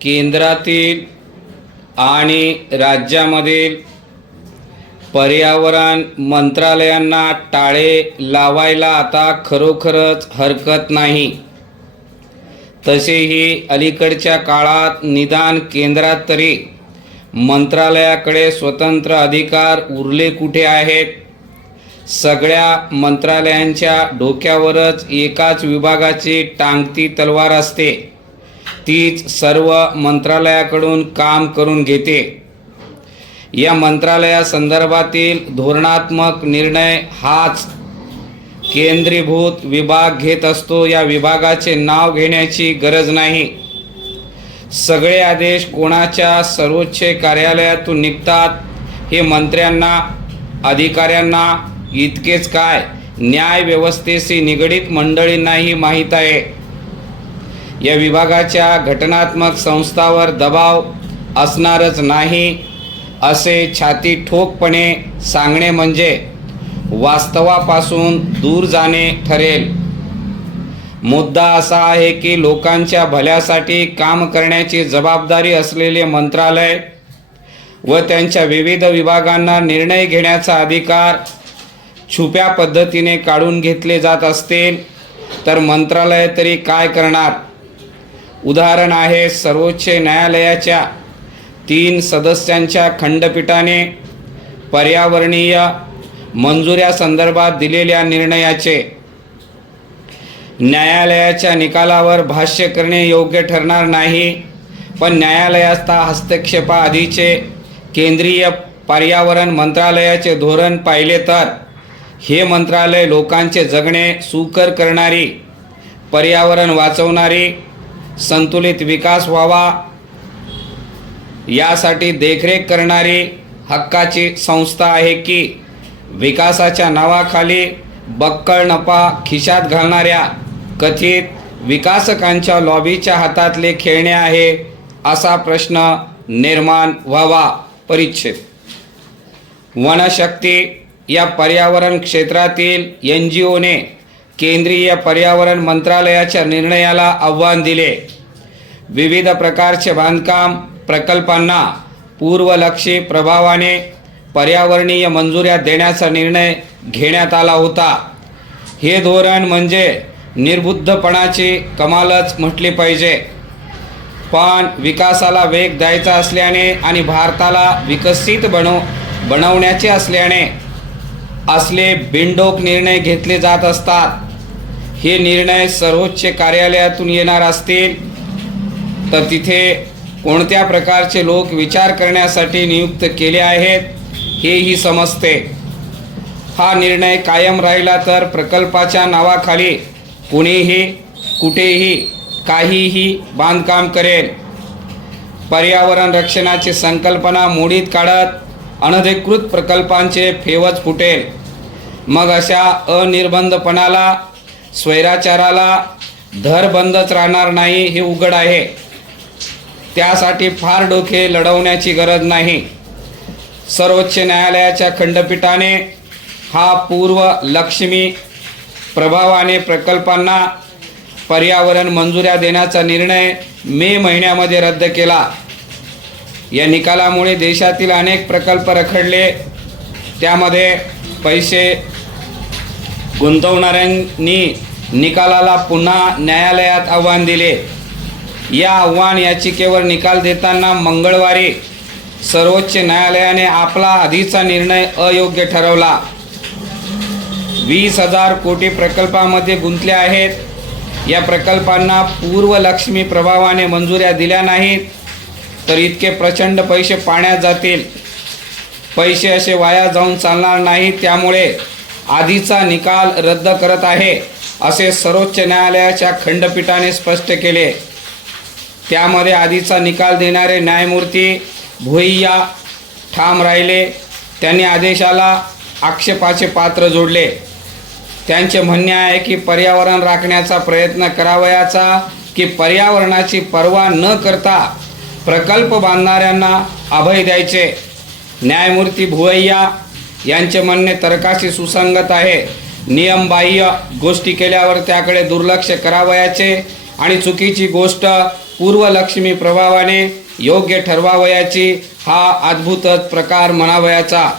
केंद्रातील आणि राज्यामधील पर्यावरण मंत्रालयांना टाळे लावायला आता खरोखरच हरकत नाही। तसेही अलीकडच्या काळात निदान केंद्रात तरी मंत्रालयाकडे स्वतंत्र अधिकार उरले कुठे आहेत? सगळ्या मंत्रालयांच्या डोक्यावरच एकाच विभागाची टांगती तलवार असते, तीच सर्व मंत्रालयाकडून काम करून घेते। या मंत्रालयासंदर्भातील धोरणात्मक निर्णय हाच केंद्रीभूत विभाग घेत असतो। या विभागाचे नाव घेण्याची गरज नाही। सगळे आदेश कोणाच्या सर्वोच्च कार्यालयातून निघतात हे मंत्र्यांना, अधिकाऱ्यांना इतकेच काय, न्याय व्यवस्थेशी निगडित मंडळींनाही माहीत आहे। या विभागाच्या घटनात्मक संस्थांवर दबाव असणारच नाही असे छाती ठोकपणे सांगणे म्हणजे वास्तवापासून दूर जाणे ठरेल। मुद्दा असा आहे की लोकांच्या भल्यासाठी काम करण्याची जबाबदारी असलेले मंत्रालय व त्यांच्या विविध विभागांना निर्णय घेण्याचा अधिकार छुप्या पद्धतीने काढून घेतले जात असतील तर मंत्रालय तरी काय करणार? उदाहरण आहे सर्वोच्च न्यायालयाच्या 3 सदस्यांच्या खंडपीठाने पर्यावरणीय मंजुऱ्यासंदर्भात दिलेल्या निर्णयाचे। न्यायालयाच्या निकालावर भाष्य करणे योग्य ठरणार नाही, पण न्यायालयाचा हस्तक्षेपाआधीचे केंद्रीय पर्यावरण मंत्रालयाचे धोरण पाहिले तर हे मंत्रालय लोकांचे जगणे सुकर करणारी, पर्यावरण वाचवणारी, संतुलित विकास व्हावा यासाठी देखरेख करणारी हक्काची संस्था आहे की विकासाच्या नावाखाली बक्कळ नफा खिशात घालणाऱ्या कथित विकासकांच्या लॉबीच्या हातातले खेळणे आहे असा प्रश्न निर्माण व्हावा। परिच्छेद वनशक्ती या पर्यावरण क्षेत्रातील NGOने केंद्रीय पर्यावरण मंत्रालयाच्या निर्णयाला आव्हान दिले। विविध प्रकारचे बांधकाम प्रकल्पांना पूर्वलक्षी प्रभावाने पर्यावरणीय मंजुऱ्या देण्याचा निर्णय घेण्यात आला होता। हे धोरण म्हणजे निर्बुद्धपणाची कमालच म्हटली पाहिजे। पण विकासाला वेग द्यायचा असल्याने आणि भारताला विकसित बनवण्याचे असल्याने असले बिनडोक निर्णय घेतले जात असतात। हे निर्णय सर्वोच्च कार्यालयातून येणार असतील तर तिथे कोणत्या प्रकारचे लोक विचार करण्यासाठी नियुक्त केले आहेत हेही समजते। हा निर्णय कायम राहिला तर प्रकल्पाच्या नावाखाली कुणीही कुठेही काहीही बांधकाम करेल। पर्यावरण रक्षणाची संकल्पना मोडीत काढत अनधिकृत प्रकल्पांचे फेवच फुटेल। मग अशा अनिर्बंधपणाला, स्वैराचाराला धर बंदच राहणार नाही हे उघड आहे। त्यासाठी फार डोके लढवण्याची गरज नाही। सर्वोच्च न्यायालयाच्या खंडपीठाने हा पूर्वलक्षी प्रभावाने प्रकल्पांना पर्यावरण मंजुऱ्या देण्याचा निर्णय मे महिन्यामध्ये रद्द केला। या निकालामुळे देशातील अनेक प्रकल्प रखडले। त्यामध्ये पैसे गुंतवणाऱ्यांनी निकालाला पुन्हा न्यायालयात आव्हान दिले। या आव्हान याचिकेवर निकाल देताना मंगळवारी सर्वोच्च न्यायालयाने आपला आधीचा निर्णय अयोग्य ठरवला। 20,000 कोटी प्रकल्पामध्ये गुंतले आहेत। या प्रकल्पांना पूर्वलक्षी प्रभावाने मंजुऱ्या दिल्या नाहीत तर इतके प्रचंड पैसे पाण्यात जातील। पैसे असे वाया जाऊन चालणार नाही, त्यामुळे आधीचा निकाल रद्द करत आहे असे सर्वोच्च न्यायालयाच्या खंडपीठाने स्पष्ट केले। त्यामध्ये आधीचा निकाल देणारे न्यायमूर्ती भुईया ठाम राहिले। त्यांनी आदेशाला आक्षेपाचे पात्र जोडले। त्यांचे म्हणणे आहे की पर्यावरण राखण्याचा प्रयत्न करावयाचा की पर्यावरणाची पर्वा न करता प्रकल्प बांधणाऱ्यांना अभय द्यायचे। न्यायमूर्ती भुईया यांचे म्हणणे तर्काशी सुसंगत आहे। नियमबाह्य गोष्टी केल्यावर त्याकडे दुर्लक्ष करावयाचे आणि चुकीची गोष्ट पूर्वलक्ष्मी प्रभावाने योग्य ठरवावयाची हा अद्भुतच प्रकार म्हणावयाचा.